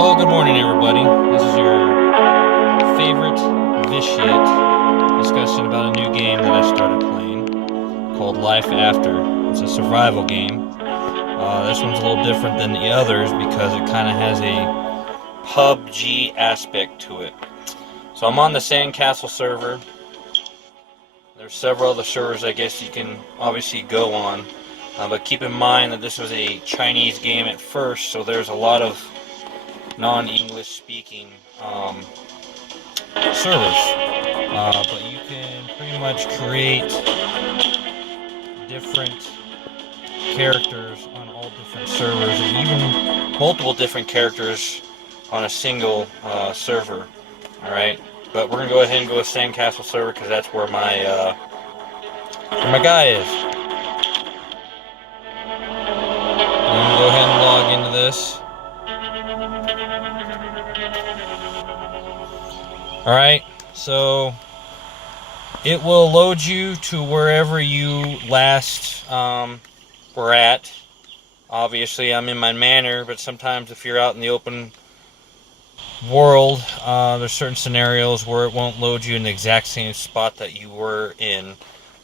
Well, good morning, everybody. This is your favorite vitiate discussion about a new game that I started playing called Life After. It's a survival game. This one's a little different than the others because it kind of has a PUBG aspect to it. So I'm on the Sandcastle server. There's several other servers I guess you can obviously go on. But keep in mind that this was a Chinese game at first, so there's a lot of non-English speaking servers. But you can pretty much create different characters on all different servers, and even multiple different characters on a single server. Alright? But we're going to go ahead and go with Sandcastle server because that's where my guy is. I'm going to go ahead and log into this. Alright, so it will load you to wherever you last were at. Obviously, I'm in my manor, but sometimes if you're out in the open world, there's certain scenarios where it won't load you in the exact same spot that you were in.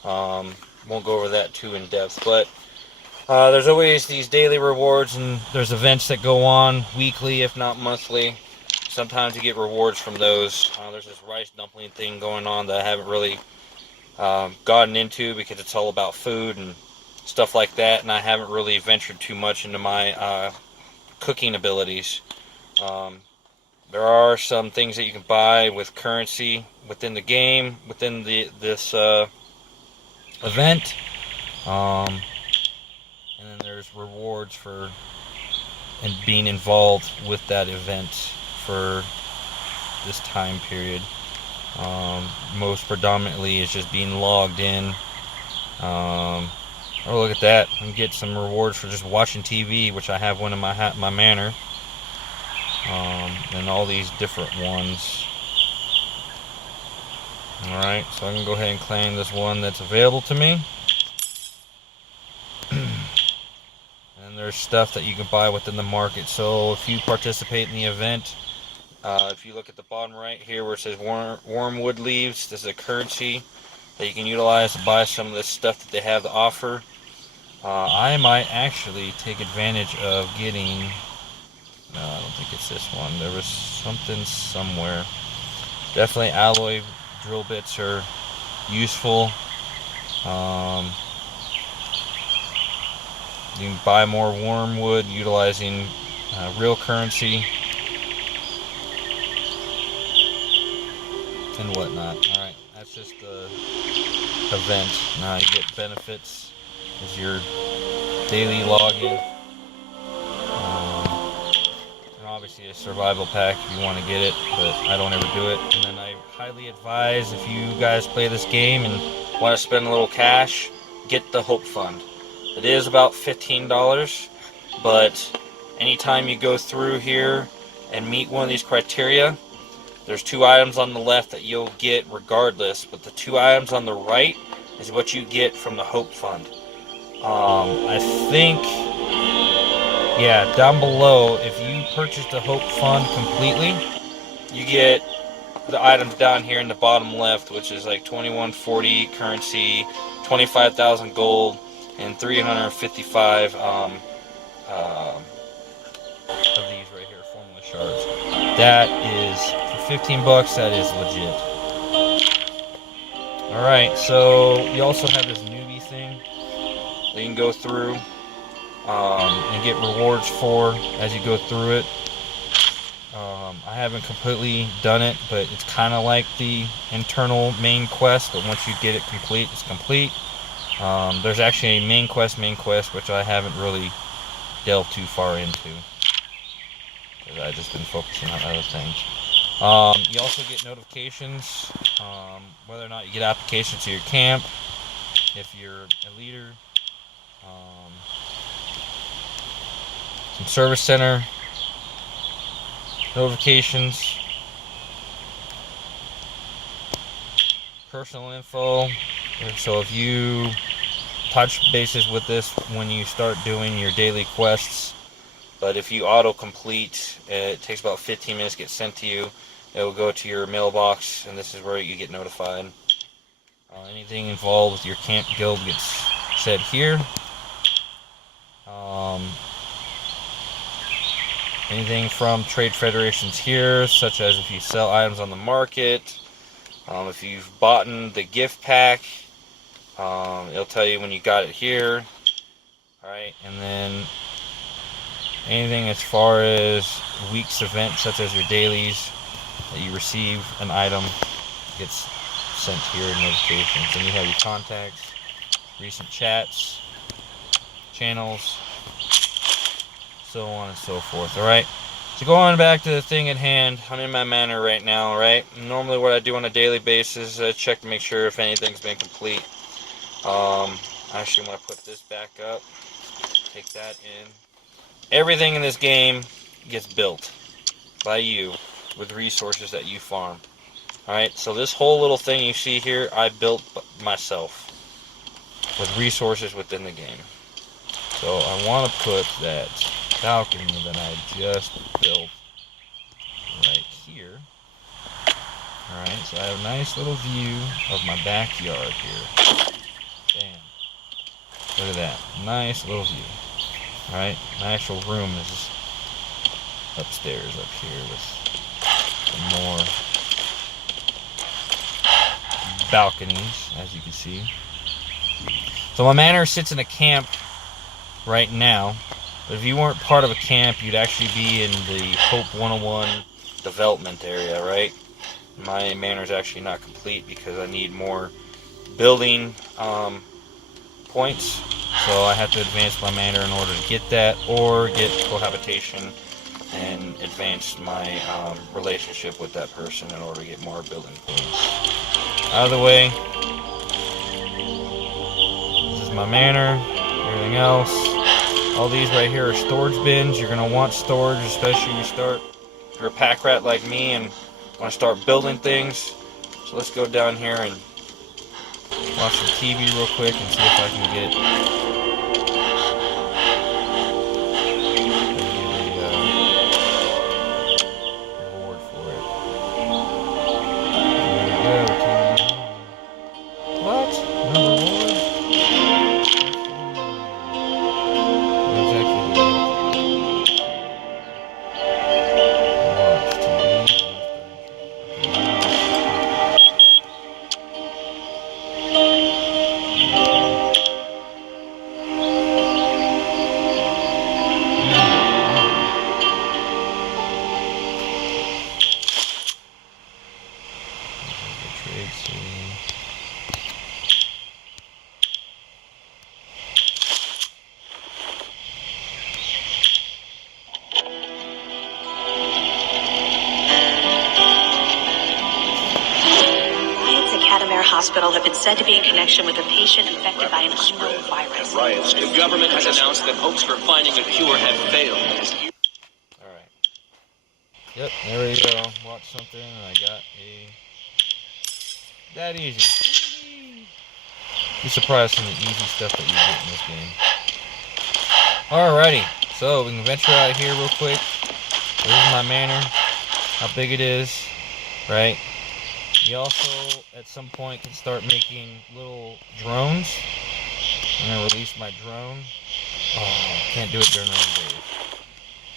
Won't go over that too in depth, but there's always these daily rewards, and there's events that go on weekly, if not monthly. Sometimes you get rewards from those. There's this rice dumpling thing going on that I haven't really gotten into because it's all about food and stuff like that, and I haven't really ventured too much into my cooking abilities. There are some things that you can buy with currency within the game, within this event, and then there's rewards for being involved with that event for this time period. Most predominantly is just being logged in. Oh, look at that. I can get some rewards for just watching TV, which I have one in my manor. And all these different ones. Alright, so I can go ahead and claim this one that's available to me. And there's stuff that you can buy within the market. So if you participate in the event, if you look at the bottom right here where it says wormwood leaves, this is a currency that you can utilize to buy some of this stuff that they have to offer. I might actually take advantage of getting, no, I don't think it's this one. There was something somewhere. Definitely alloy drill bits are useful. You can buy more wormwood utilizing real currency and whatnot. Alright, that's just the event. Now you get benefits as your daily login. And obviously a survival pack if you want to get it, but I don't ever do it. And then I highly advise, if you guys play this game and want to spend a little cash, get the Hope Fund. It is about $15, but anytime you go through here and meet one of these criteria, there's 2 items on the left that you'll get regardless, but the 2 items on the right is what you get from the Hope Fund. I think, yeah, down below, if you purchase the Hope Fund completely, you get the items down here in the bottom left, which is like 2140 currency, 25,000 gold, and 355 of these right here, formula shards. That is, for 15 bucks, that is legit. Alright, so you also have this newbie thing that you can go through and get rewards for as you go through it. I haven't completely done it, but it's kind of like the internal main quest, but once you get it complete, it's complete. There's actually a main quest, which I haven't really delved too far into, because I've just been focusing on other things. You also get notifications, whether or not you get applications to your camp, if you're a leader, some service center notifications, personal info. So if you touch bases with this when you start doing your daily quests, But if you auto-complete, it takes about 15 minutes to get sent to you. It will go to your mailbox, and this is where you get notified. Anything involved with your camp guild gets said here. Anything from trade federations here, such as if you sell items on the market, if you've bought the gift pack, it'll tell you when you got it here. Alright, and then anything as far as week's events, such as your dailies, that you receive an item, gets sent here in notifications. And you have your contacts, recent chats, channels, so on and so forth. Alright, so going back to the thing at hand, I'm in my manor right now, right? Normally what I do on a daily basis is check to make sure if anything's been complete. Actually, I'm going to put this back up, take that in. Everything in this game gets built by you with resources that you farm. Alright, so this whole little thing you see here, I built myself with resources within the game. So I want to put that balcony that I just built right here. Alright, so I have a nice little view of my backyard here. Bam. Look at that. Nice little view. Alright, my actual room is upstairs up here with some more balconies, as you can see. So my manor sits in a camp right now, but if you weren't part of a camp, you'd actually be in the Hope 101 development area, right? My manor is actually not complete because I need more building points, so I have to advance my manor in order to get that, or get cohabitation and advance my relationship with that person in order to get more building points. Out of the way. This is my manor. Everything else. All these right here are storage bins. You're going to want storage, especially when if you're a pack rat like me and want to start building things. So let's go down here and watch some TV real quick and see if I can get reward for it. There we go. What? No reward? Hospital have been said to be in connection with a patient infected by an unknown virus. Riots. The government has announced that hopes for finding a cure have failed. Alright. Yep, there we go. Watch something and I got that easy. Be surprised from the easy stuff that you get in this game. Alrighty, so we can venture out here real quick. This is my manor, how big it is, right? You also, at some point, can start making little drones. I'm going to release my drone. Oh, can't do it during rainy days.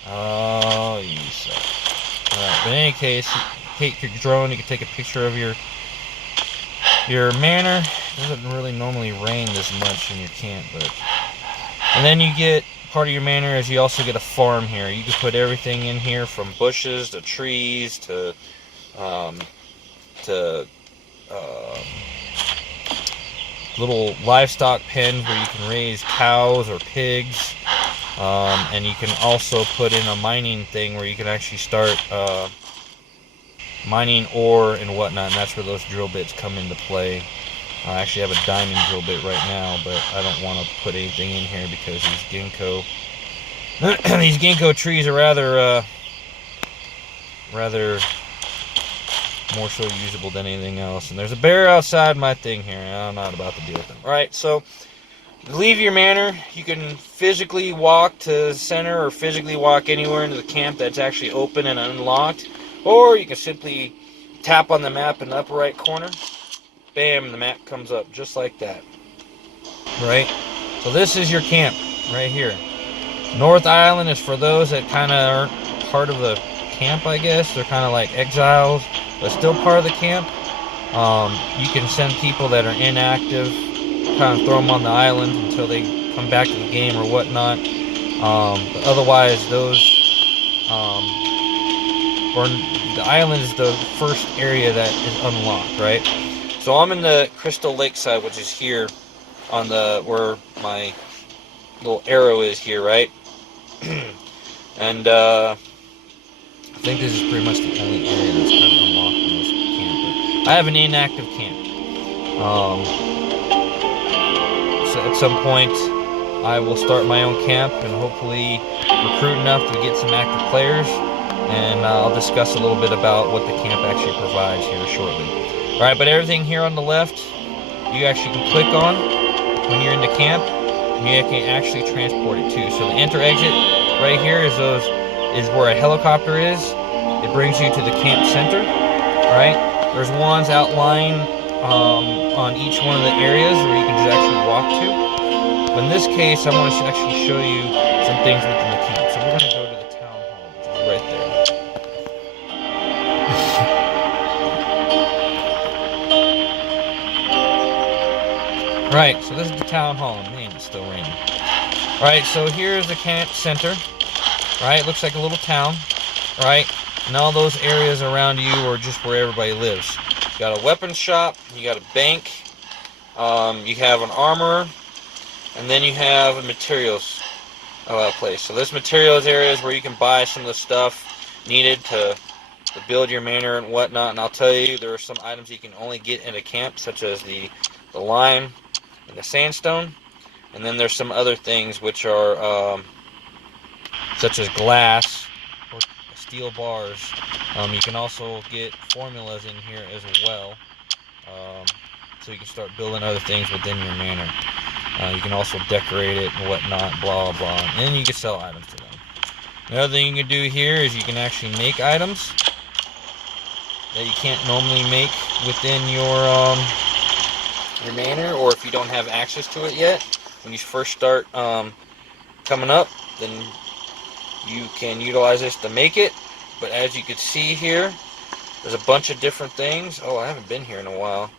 Oh, you suck. Alright, but in any case, you take your drone, you can take a picture of your manor. It doesn't really normally rain this much in your camp, but... And then you get, part of your manor is you also get a farm here. You can put everything in here from bushes to trees to little livestock pens where you can raise cows or pigs, and you can also put in a mining thing where you can actually start mining ore and whatnot, and that's where those drill bits come into play. I actually have a diamond drill bit right now, but I don't want to put anything in here because these ginkgo trees are rather more so usable than anything else. And there's a bear outside my thing here. I'm not about to deal with him. Alright, so leave your manor. You can physically walk to the center or physically walk anywhere into the camp that's actually open and unlocked. Or you can simply tap on the map in the upper right corner. Bam, the map comes up just like that. Right? So this is your camp right here. North Island is for those that kind of aren't part of the camp, I guess. They're kind of like exiles, but still part of the camp. You can send people that are inactive, kind of throw them on the island until they come back to the game or whatnot. But otherwise, or the island is the first area that is unlocked, right? So I'm in the Crystal Lakeside, which is here on the where my little arrow is here, right? And I think this is pretty much the only area that's kind of unlocked in this camp. But I have an inactive camp. So at some point, I will start my own camp and hopefully recruit enough to get some active players. And I'll discuss a little bit about what the camp actually provides here shortly. Alright, but everything here on the left, you actually can click on when you're in the camp, and you can actually transport it too. So the enter-exit right here is where a helicopter is. It brings you to the camp center, right? There's ones outlined on each one of the areas where you can just actually walk to. But in this case, I want to actually show you some things within the camp. So we're going to go to the town hall, which is right there. Right, so this is the town hall. Man, it's still raining. Right, so here's the camp center. Right, looks like a little town. Right, and all those areas around you are just where everybody lives. You got a weapons shop, you got a bank, you have an armor, and then you have a materials place. So this materials area is where you can buy some of the stuff needed to build your manor and whatnot. And I'll tell you, there are some items you can only get in a camp, such as the lime and the sandstone. And then there's some other things which are such as glass or steel bars. You can also get formulas in here as well, so you can start building other things within your manor. You can also decorate it and whatnot, blah blah, and then you can sell items to them. Another thing you can do here is you can actually make items that you can't normally make within your manor, or if you don't have access to it yet. When you first start coming up, then you can utilize this to make it. But as you can see here, there's a bunch of different things. Oh, I haven't been here in a while.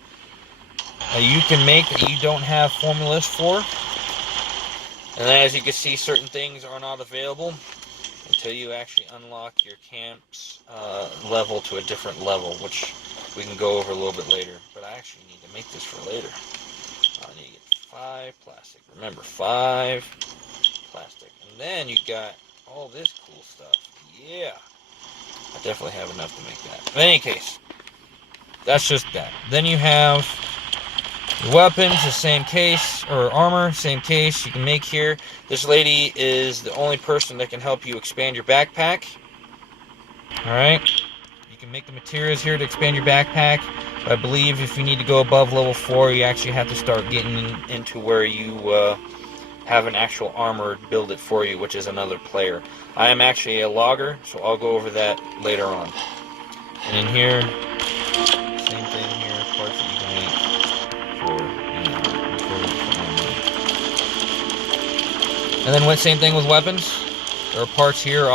You can make that you don't have formulas for. And then as you can see, certain things are not available until you actually unlock your camp's level to a different level, which we can go over a little bit later. But I actually need to make this for later. I need to get 5 plastic. Remember, 5 plastic. And then you got all this cool stuff. Yeah. I definitely have enough to make that. But in any case, that's just that. Then you have weapons, the same case, or armor, same case you can make here. This lady is the only person that can help you expand your backpack. Alright. You can make the materials here to expand your backpack. But I believe if you need to go above level 4, you actually have to start getting into where you have an actual armor build it for you, which is another player. I am actually a logger, so I'll go over that later on. And in here, same thing here, parts that you can make for, and then same thing with weapons. There are parts here,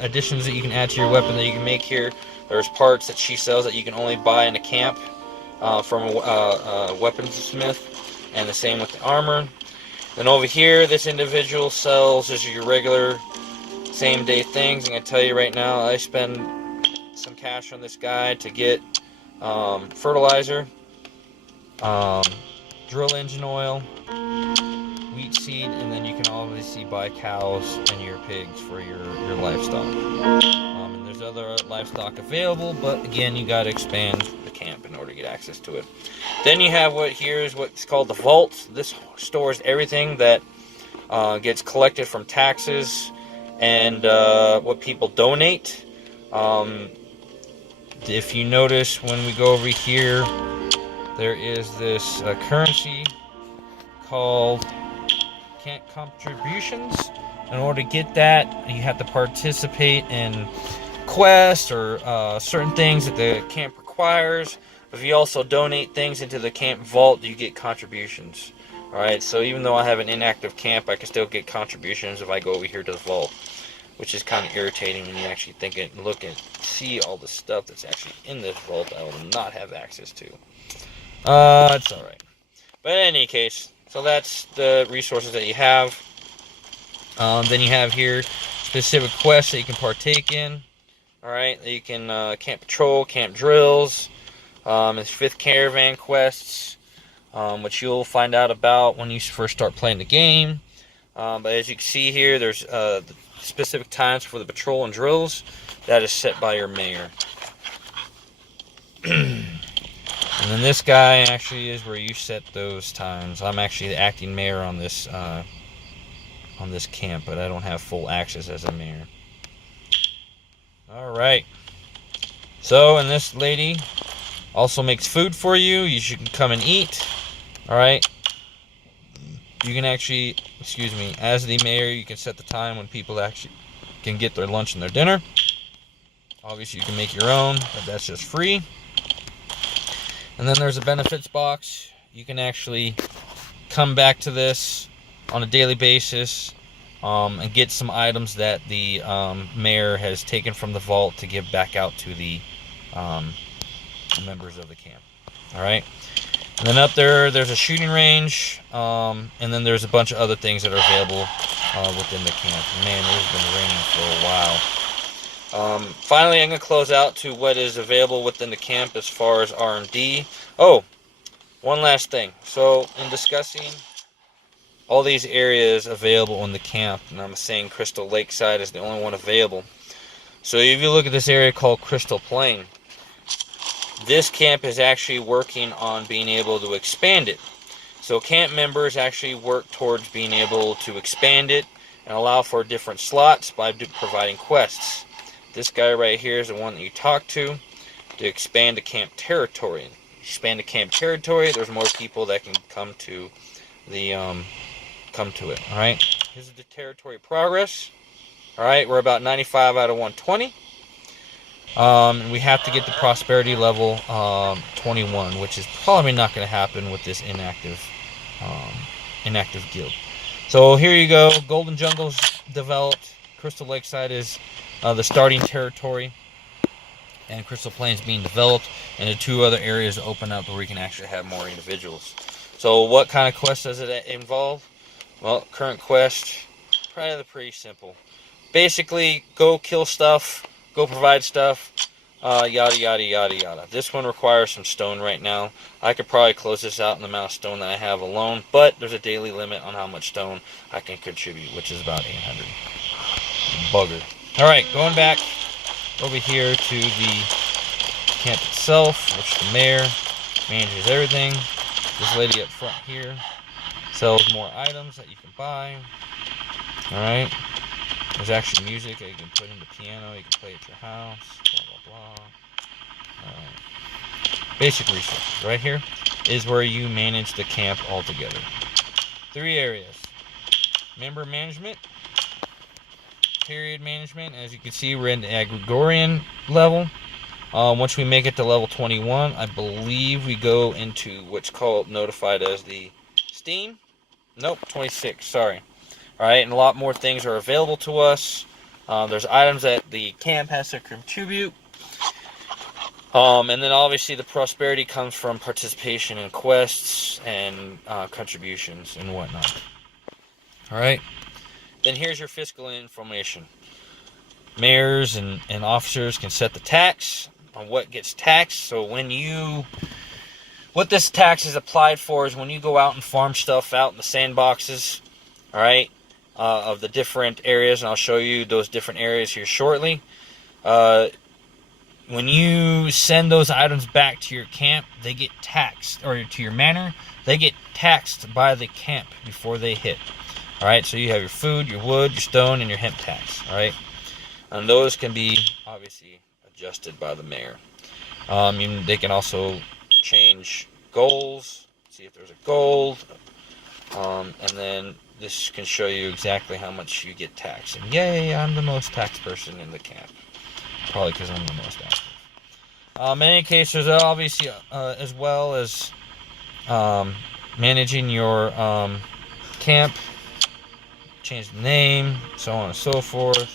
additions that you can add to your weapon that you can make here. There's parts that she sells that you can only buy in a camp from a weaponsmith, and the same with the armor. Then over here, this individual sells just your regular same day things. I'm going to tell you right now, I spend some cash on this guy to get fertilizer, drill engine oil, wheat seed, and then you can obviously buy cows and your pigs for your livestock. And there's other livestock available, but again, you got to expand the camp in order to get access to it. Then you have what's called the vault. This stores everything that gets collected from taxes and what people donate. If you notice, when we go over here, there is this currency called camp contributions. In order to get that, you have to participate in quests or certain things that the camp requires. If you also donate things into the camp vault, you get contributions. Alright, so even though I have an inactive camp, I can still get contributions if I go over here to the vault, which is kind of irritating when you actually think and look and see all the stuff that's actually in this vault I will not have access to. It's alright. But in any case, so that's the resources that you have. Then you have here specific quests that you can partake in. Alright, you can camp patrol, camp drills, there's 5th caravan quests, which you'll find out about when you first start playing the game. But as you can see here, there's the specific times for the patrol and drills. That is set by your mayor. And then this guy actually is where you set those times. I'm actually the acting mayor on this camp, but I don't have full access as a mayor. Alright. So, and this lady also makes food for you. You should come and eat. Alright. You can actually, as the mayor, you can set the time when people actually can get their lunch and their dinner. Obviously, you can make your own, but that's just free. And then there's a benefits box. You can actually come back to this on a daily basis and get some items that the mayor has taken from the vault to give back out to the members of the camp. Alright. And then up there's a shooting range, and then there's a bunch of other things that are available within the camp. Man, it has been raining for a while. Finally, I'm going to close out to what is available within the camp as far as R&D. Oh, one last thing. So, in discussing all these areas available in the camp, and I'm saying Crystal Lakeside is the only one available. So, if you look at this area called Crystal Plain, this camp is actually working on being able to expand it. So, camp members actually work towards being able to expand it and allow for different slots by providing quests. This guy right here is the one that you talk to expand the camp territory. Expand the camp territory, there's more people that can come to the it. All right. This is the territory progress. All right, we're about 95 out of 120. And we have to get the prosperity level 21, which is probably not going to happen with this inactive guild. So here you go. Golden Jungle's developed. Crystal Lakeside is the starting territory, and Crystal Plain's being developed, and the 2 other areas open up where we can actually have more individuals. So what kind of quest does it involve? Well, current quest, probably pretty simple. Basically, go kill stuff, go provide stuff, yada yada yada yada. This one requires some stone right now. I could probably close this out in the amount of stone that I have alone, but there's a daily limit on how much stone I can contribute, which is about 800. Bugger. Alright, going back over here to the camp itself, which the mayor manages everything. This lady up front here sells more items that you can buy. Alright. There's actually music that you can put in the piano, you can play at your house, blah blah blah. Alright. Basic resources. Right here is where you manage the camp altogether. 3 areas. Member management, period management. As you can see, we're in the Agrigorian level. Once we make it to level 21, I believe we go into what's called notified as the Steam. Nope, 26, sorry. Alright, and a lot more things are available to us. There's items that the camp has to contribute. And then obviously the prosperity comes from participation in quests and contributions and whatnot. Alright. Then here's your fiscal information. Mayors and officers can set the tax on what gets taxed. So what this tax is applied for is when you go out and farm stuff out in the sandboxes, alright, of the different areas, and I'll show you those different areas here shortly. When you send those items back to your camp, they get taxed, or to your manor, they get taxed by the camp before they hit. Alright, so you have your food, your wood, your stone, and your hemp tax. Alright, and those can be obviously adjusted by the mayor. They can also change goals, see if there's a gold, And then this can show you exactly how much you get taxed. And yay, I'm the most taxed person in the camp. Probably because I'm the most active. In any case, there's obviously, as well as managing your camp, change the name, so on and so forth.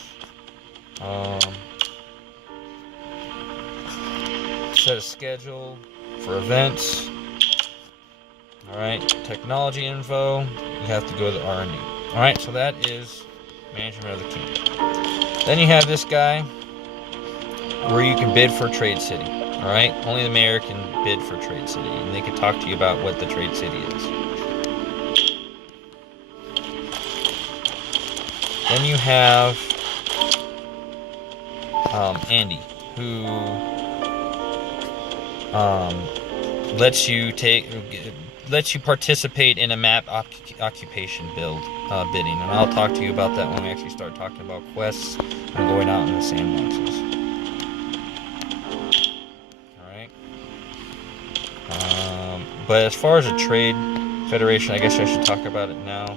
Set a schedule for events. Alright, technology info, you have to go to the R&D. Alright, so that is management of the camp. Then you have this guy where you can bid for Trade City. Alright, only the mayor can bid for Trade City, and they can talk to you about what the Trade City is. Then you have Andy, who lets you participate in a map occupation bidding, and I'll talk to you about that when we actually start talking about quests and going out in the sandboxes. But as far as a trade federation, I guess I should talk about it now.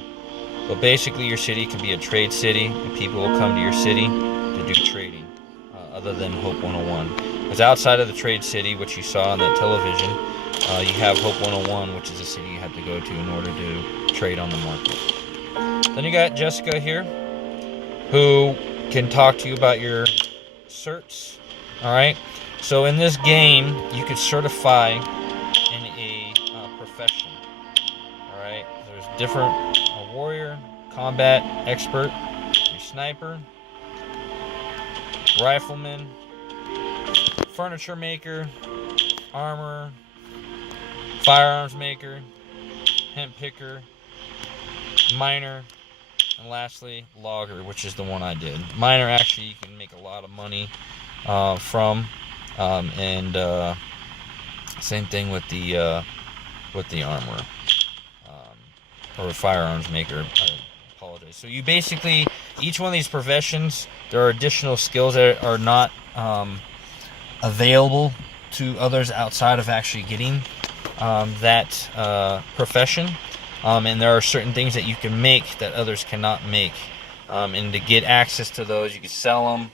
But basically, your city can be a trade city, and people will come to your city to do trading, other than Hope 101. Because outside of the trade city, which you saw on that television, you have Hope 101, which is a city you have to go to in order to trade on the market. Then you got Jessica here, who can talk to you about your certs. Alright? So in this game, you could certify in a profession. Alright? There's different warrior, combat expert, a sniper, rifleman, furniture maker, armorer, firearms maker, hemp picker, miner, and lastly, logger, which is the one I did. Miner, actually, you can make a lot of money from, and same thing with the armorer, or a firearms maker. I apologize. So you basically, each one of these professions, there are additional skills that are not available to others outside of actually getting that profession. And there are certain things that you can make that others cannot make. And to get access to those, you can sell them,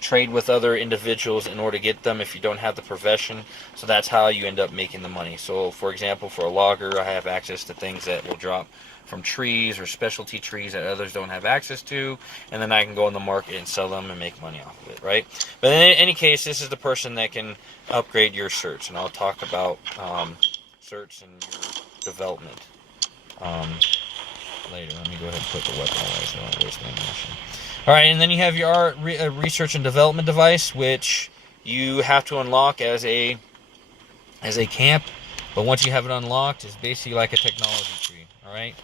trade with other individuals in order to get them if you don't have the profession. So that's how you end up making the money. So for example, for a logger, I have access to things that will drop from trees or specialty trees that others don't have access to, and then I can go in the market and sell them and make money off of it, right? But in any case, this is the person that can upgrade your certs, and I'll talk about certs and your development later. Let me go ahead and put the weapon away so I don't waste ammunition. Alright, and then you have your research and development device, which you have to unlock as a camp, but once you have it unlocked, it's basically like a technology tree, alright?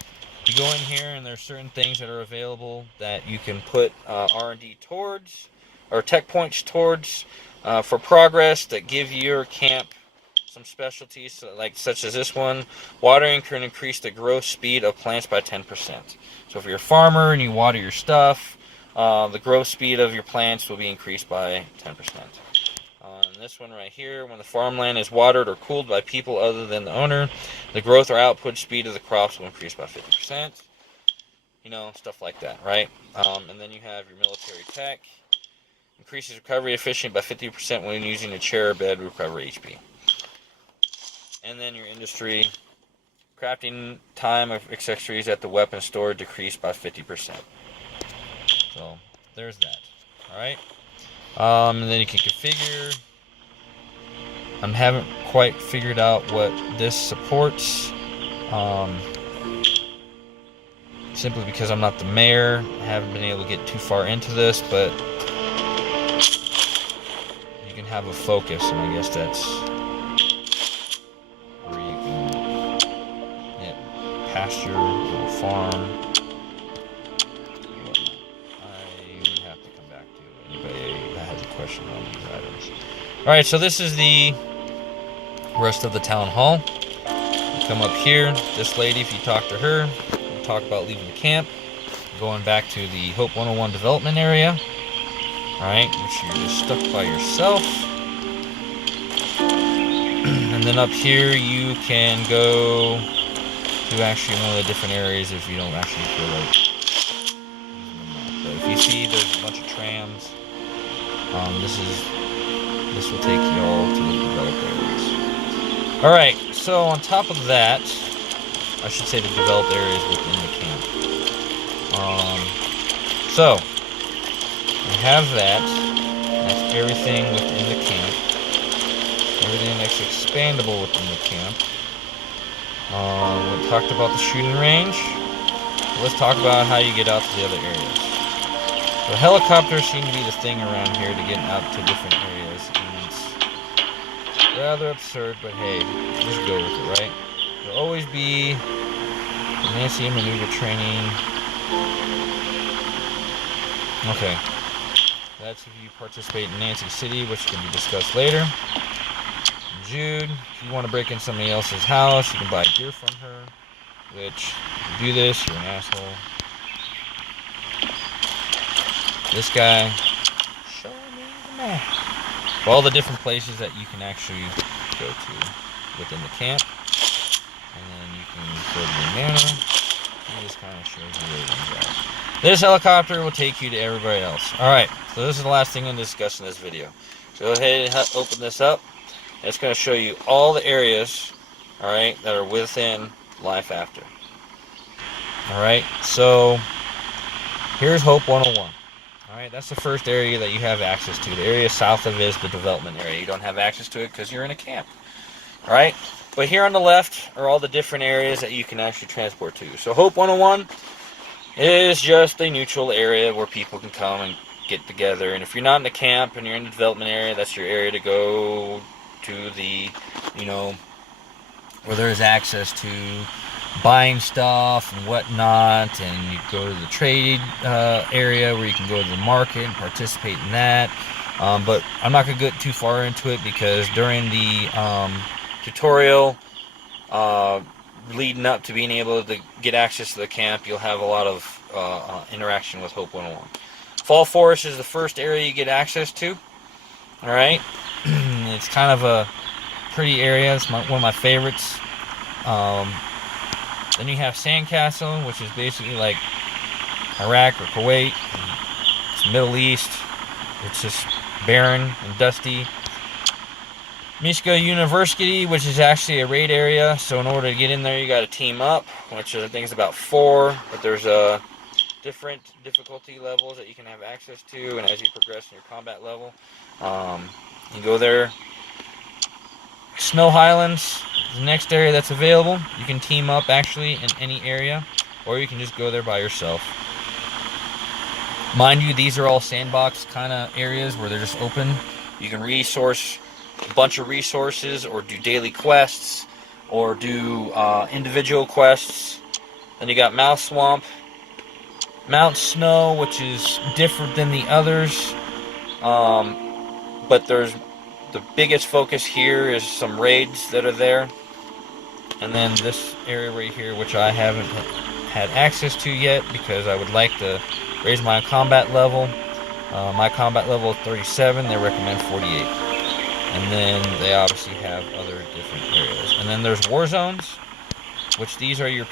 You go in here and there's certain things that are available that you can put R&D towards, or tech points towards, for progress that give your camp some specialties, like such as this one. Watering can increase the growth speed of plants by 10%. So if you're a farmer and you water your stuff, the growth speed of your plants will be increased by 10%. And this one right here, when the farmland is watered or cooled by people other than the owner, the growth or output speed of the crops will increase by 50%. You know, stuff like that, right? And then you have your military tech. Increases recovery efficiency by 50% when using a chair or bed to recover HP. And then your industry. Crafting time of accessories at the weapon store decreased by 50%. So, there's that. Alright? And then you can configure. I haven't quite figured out what this supports. Simply because I'm not the mayor. I haven't been able to get too far into this, but you can have a focus, and I guess that's where you can pasture, little farm. I would have to come back to anybody that has a question on these items. Alright, so this is the rest of the town hall. You come up here, this lady, if you talk to her, we'll talk about leaving the camp, going back to the Hope 101 development area. Alright, which you're just stuck by yourself. And then up here you can go to actually one of the different areas if you don't actually feel like using the map. But if you see there's a bunch of trams, this will take you all to the developed areas. Alright, so on top of that, I should say the developed areas within the camp. So we have that. That's everything within the camp. Everything that's expandable within the camp. We talked about the shooting range. Let's talk about how you get out to the other areas. So helicopters seem to be the thing around here to get out to different areas. And it's rather absurd, but hey, just go with it, right? There'll always be Nancy maneuver training. Okay. That's if you participate in Nancy City, which can be discussed later. Jude, if you want to break in somebody else's house, you can buy gear from her. Which, if you do this, you're an asshole. This guy, show me the map. All the different places that you can actually go to within the camp. And then you can go to the manor. He just kind of shows you where everything's at. This helicopter will take you to everybody else. Alright, so this is the last thing I'm going to discuss in this video. So go ahead and open this up. It's going to show you all the areas, alright, that are within Life After. Alright, so here's Hope 101. Alright, that's the first area that you have access to. The area south of it is the development area. You don't have access to it because you're in a camp. Alright, but here on the left are all the different areas that you can actually transport to. So Hope 101 is just a neutral area where people can come and get together. And if you're not in the camp and you're in the development area, that's your area to go to the, where there's access to buying stuff and whatnot, and you go to the trade area where you can go to the market and participate in that. But I'm not going to get too far into it because during the tutorial leading up to being able to get access to the camp, you'll have a lot of interaction with Hope 101. Fall Forest is the first area you get access to. Alright, it's kind of a pretty area. It's one of my favorites. Then you have Sandcastle, which is basically like Iraq or Kuwait. It's Middle East. It's just barren and dusty. Mishka University, which is actually a raid area. So in order to get in there, you got to team up, which I think is about 4. But there's different difficulty levels that you can have access to, and as you progress in your combat level, you go there. Snow Highlands is the next area that's available. You can team up actually in any area, or you can just go there by yourself. Mind you, these are all sandbox kind of areas where they're just open. You can resource a bunch of resources, or do daily quests, or do individual quests. Then you got Mouth Swamp, Mount Snow, which is different than the others, but there's the biggest focus here is some raids that are there, and then this area right here, which I haven't had access to yet because I would like to raise my combat level. My combat level is 37. They recommend 48, and then they obviously have other different areas. And then there's war zones, which these are your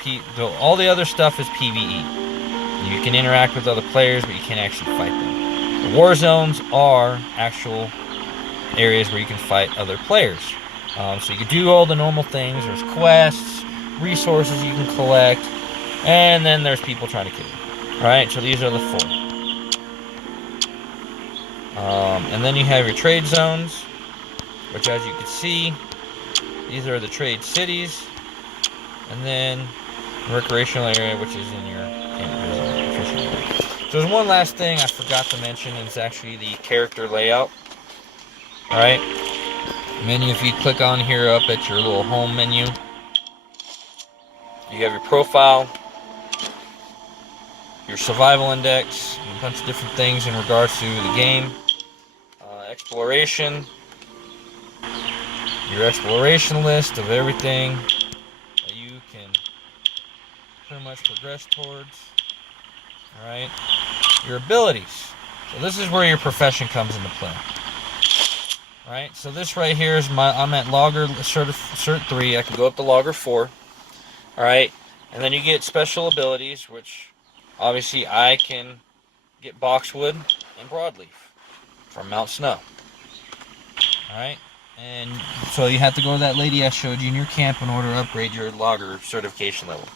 all the other stuff is PvE. You can interact with other players, but you can't actually fight them. The war zones are actual areas where you can fight other players. So you can do all the normal things. There's quests, resources you can collect, and then there's people trying to kill you. Alright, so these are the 4. And then you have your trade zones, which as you can see, these are the trade cities. And then the recreational area, which is in your camp zone. So there's one last thing I forgot to mention, and it's actually the character layout. Alright, menu, if you click on here up at your little home menu, you have your profile, your survival index, and a bunch of different things in regards to the game. Exploration, your exploration list of everything that you can pretty much progress towards. Alright, your abilities. So this is where your profession comes into play. Alright, so this right here is I'm at Logger Cert 3. I can go up to Logger 4. Alright, And then you get special abilities, which obviously I can get boxwood and broadleaf from Mount Snow. Alright? And so you have to go to that lady I showed you in your camp in order to upgrade your logger certification level.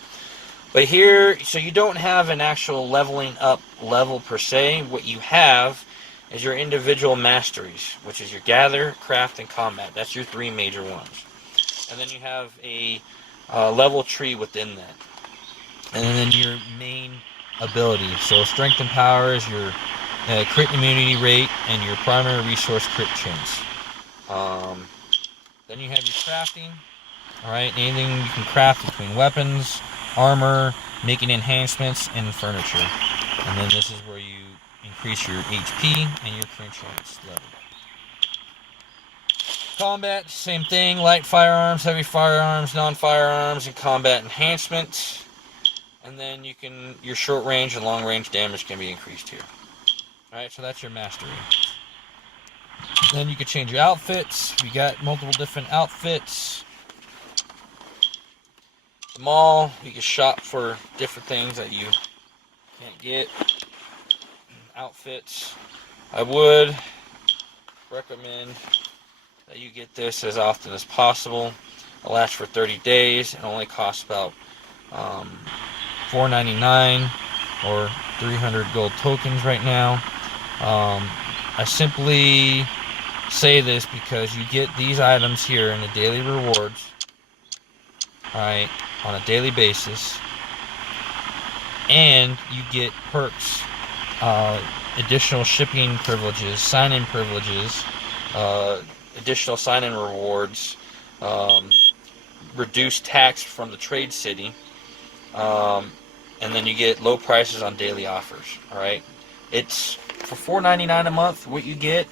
But here, so you don't have an actual leveling up level per se. What you have is your individual masteries, which is your gather, craft, and combat. That's your 3 major ones. And then you have a level tree within that. And then your main ability. So strength and power is your crit immunity rate and your primary resource crit chance. Then you have your crafting. Alright, anything you can craft between weapons, armor, making enhancements, and furniture. And then this is where you increase your HP and your crit chance level. Combat, same thing. Light firearms, heavy firearms, non-firearms, and combat enhancements. And then you can, your short range and long range damage can be increased here. Alright, so that's your mastery. Then you can change your outfits. You got multiple different outfits. The mall, you can shop for different things that you can't get. Outfits. I would recommend that you get this as often as possible. It'll last for 30 days. It only costs about $4.99 or 300 gold tokens right now. I simply say this because you get these items here in the daily rewards, alright, on a daily basis, and you get perks, additional shipping privileges, sign-in privileges, additional sign-in rewards, reduced tax from the trade city, and then you get low prices on daily offers. Alright, it's for $4.99 a month. What you get,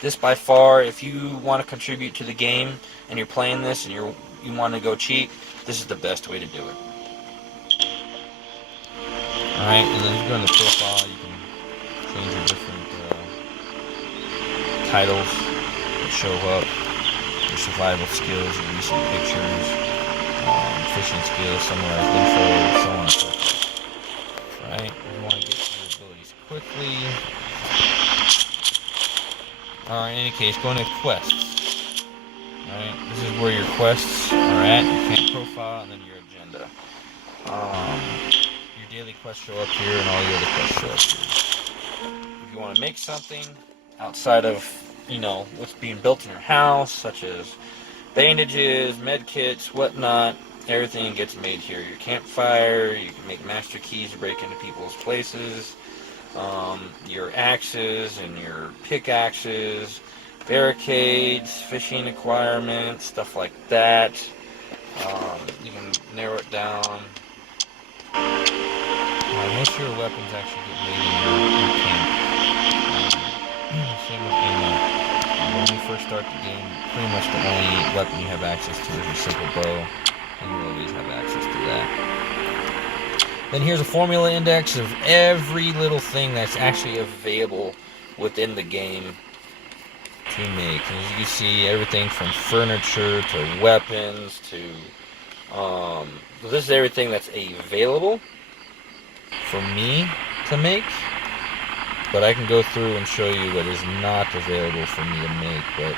this by far, if you want to contribute to the game and you're playing this and you want to go cheap, this is the best way to do it. Alright, and then you go in the profile, you can change your different titles that show up, your survival skills, your recent pictures, fishing skills, summarized info, so on and so forth. Alright, you want to get to your abilities quickly. Alright, in any case, go into quests. Alright, this is where your quests are at, your camp profile, and then your agenda. Your daily quests show up here, and all your other quests show up here. If you want to make something outside of, you know, what's being built in your house, such as bandages, med kits, whatnot, everything gets made here. Your campfire, you can make master keys to break into people's places, your axes and your pickaxes, barricades, fishing acquirements, stuff like that. You can narrow it down. Most of your weapons actually get made in your camp. Same with ammo. When you first start the game, pretty much the only weapon you have access to is your simple bow, and you always have access to that. Then here's a formula index of every little thing that's actually available within the game to make. And as you can see, everything from furniture to weapons to this is everything that's available for me to make, but I can go through and show you what is not available for me to make. But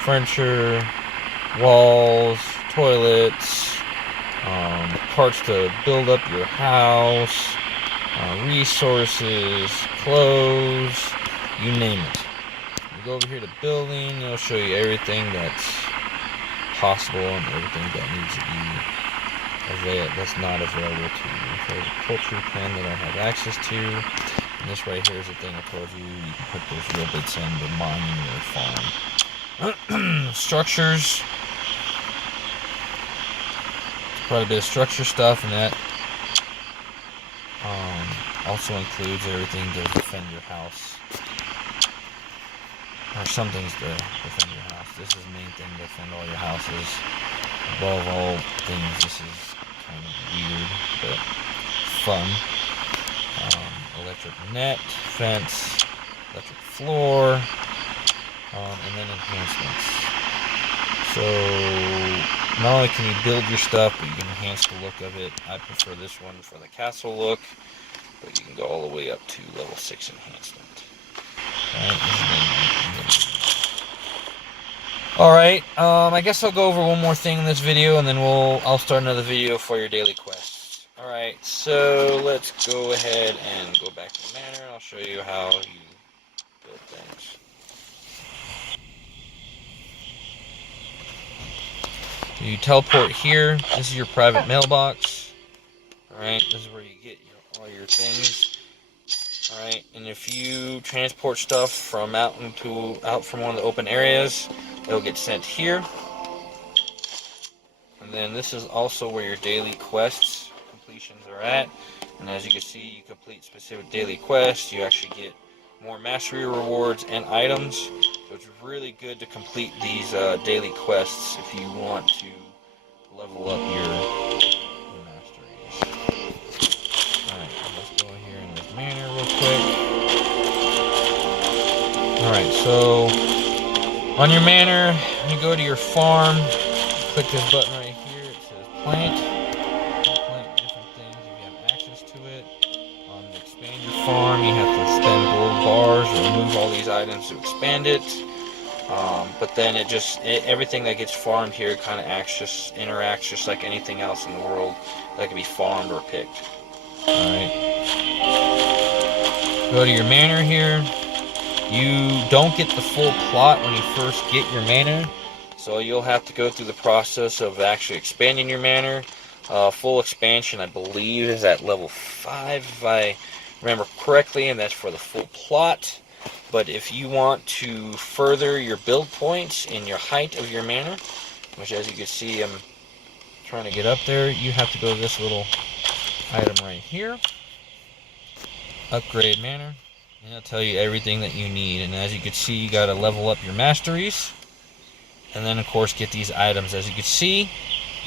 furniture, walls, toilets, parts to build up your house, resources, clothes, you name it. You go over here to building, it'll show you everything that's possible and everything that needs to be that's not available to you. There's a poultry pen that I have access to. And this right here is the thing I told you. You can put those real bits in to mine your farm. Structures. Quite a bit of structure stuff, and that also includes everything to defend your house. Or some things to defend your house. This is the main thing to defend all your houses. Above all things, this is kind of weird, but fun. Electric net, fence, electric floor, and then enhancements. So Not only can you build your stuff, but you can enhance the look of it. I prefer this one for the castle look, but you can go all the way up to level 6 enhancement. Alright, I guess I'll go over one more thing in this video, and then I'll start another video for your daily quests. Alright, so let's go ahead and go back to the manor, and I'll show you how you build things. So you teleport here. This is your private mailbox. Alright, this is where you get all your things. Alright, and if you transport stuff from out from one of the open areas, it'll get sent here. And then this is also where your daily quests completions are at. And as you can see, you complete specific daily quests, you actually get more mastery rewards and items. So it's really good to complete these daily quests if you want to level up your masteries. Alright, let's go here in this manor real quick. Alright, so on your manor, you go to your farm, click this button right here, it says plant. You plant different things if you have access to it. To expand your farm, you have to spend gold bars or remove all these items to expand it. But then everything that gets farmed here kind of interacts just like anything else in the world that can be farmed or picked. Alright. Go to your manor here. You don't get the full plot when you first get your manor, so you'll have to go through the process of actually expanding your manor. Full expansion, I believe, is at level 5, if I remember correctly, and that's for the full plot. But if you want to further your build points in your height of your manor, which as you can see I'm trying to get up there, you have to go to this little item right here, upgrade manor, and it'll tell you everything that you need. And as you can see, you got to level up your masteries, and then of course get these items. As you can see,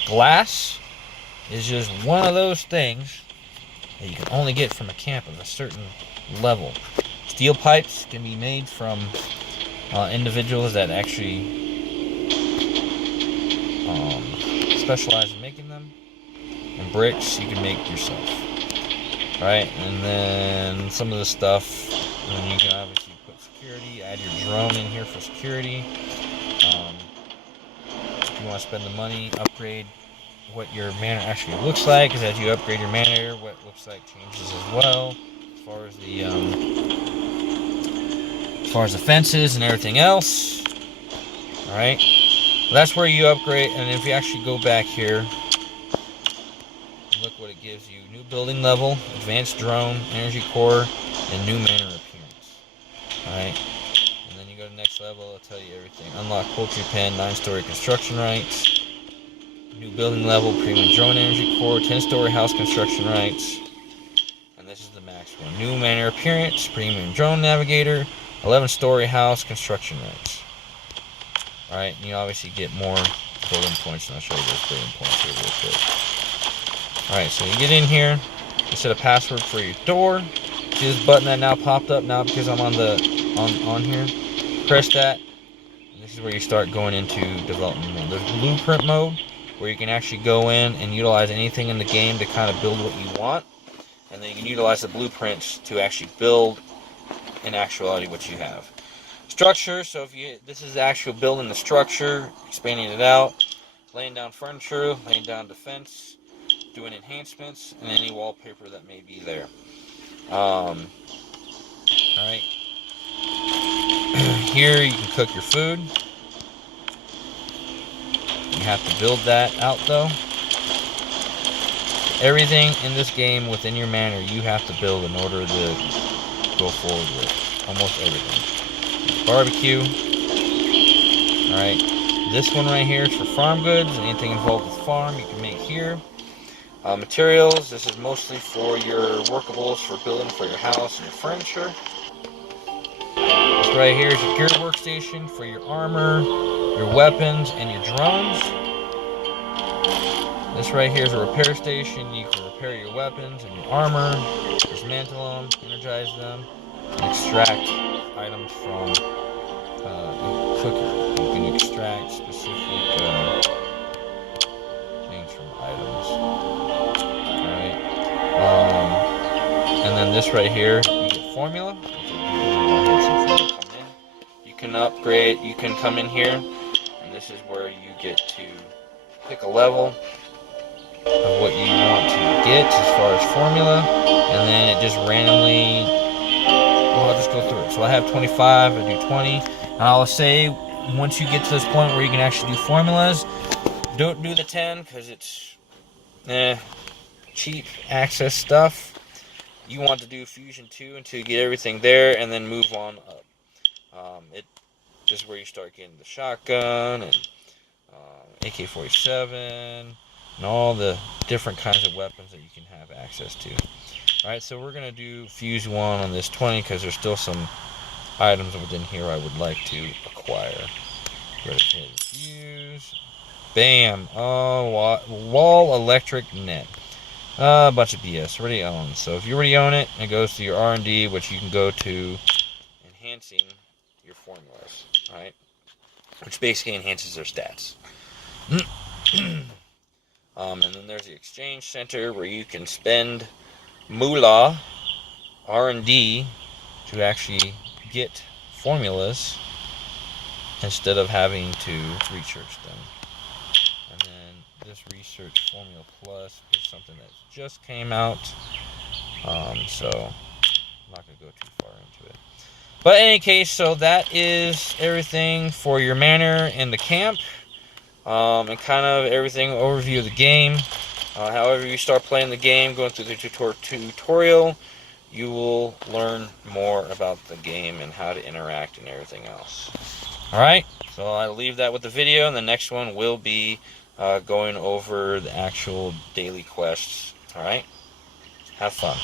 glass is just one of those things that you can only get from a camp of a certain level. Steel pipes can be made from individuals that actually specialize in making them. And bricks you can make yourself. Right? And then some of the stuff, and you can obviously put security, add your drone in here for security. If you want to spend the money, upgrade what your manor actually looks like, because as you upgrade your manor, what it looks like changes as well, as far as the fences and everything else. Alright, well, that's where you upgrade. And if you actually go back here, look what it gives you: new building level, advanced drone, energy core, and new manor appearance. Alright, and then you go to the next level, it'll tell you everything. Unlock poultry pen, 9-story construction rights. New building level, premium drone energy core, 10-story house construction rights. And this is the max one. New manor appearance, premium drone navigator, 11-story house construction rights. Alright, and you obviously get more building points, and I'll show you those building points here real quick. Alright, so you get in here, you set a password for your door. See this button that now popped up now because I'm on here? Press that, and this is where you start going into development mode. There's blueprint mode, where you can actually go in and utilize anything in the game to kind of build what you want, and then you can utilize the blueprints to actually build in actuality what you have. Structure, so this is the actual building the structure, expanding it out, laying down furniture, laying down defense, doing enhancements, and any wallpaper that may be there. Alright. Here you can cook your food. You have to build that out though. Everything in this game within your manor you have to build in order to go forward with. Almost everything. Barbecue. Alright. This one right here is for farm goods. Anything involved with farm you can make here. Materials. This is mostly for your workables for building for your house and your furniture. This right here is your gear workstation for your armor, your weapons, and your drones. This right here is a repair station. You can repair your weapons and your armor, dismantle them, energize them, and extract items from the cooker. You can extract specific this right here, you get formula. You can upgrade, you can come in here, and this is where you get to pick a level of what you want to get as far as formula, and then it just randomly, well, I'll just go through it. So I have 25, I do 20, and I'll say once you get to this point where you can actually do formulas, don't do the 10 because it's cheap access stuff. You want to do Fusion 2 until you get everything there, and then move on up. This is where you start getting the shotgun and AK-47 and all the different kinds of weapons that you can have access to. Alright, so we're going to do Fuse 1 on this 20 because there's still some items within here I would like to acquire. Go ahead and fuse. Bam! Oh, wall electric net. A bunch of BS. Already owned. So if you already own it, it goes to your R&D, which you can go to enhancing your formulas. Alright? Which basically enhances their stats. And then there's the exchange center where you can spend moolah, R&D, to actually get formulas instead of having to research them. And then this research formula plus is something that just came out, so I'm not going to go too far into it. But in any case, so that is everything for your manor and the camp, and kind of everything, overview of the game. However you start playing the game, going through the tutorial, you will learn more about the game and how to interact and everything else. Alright, so I'll leave that with the video, and the next one will be going over the actual daily quests. Alright, have fun.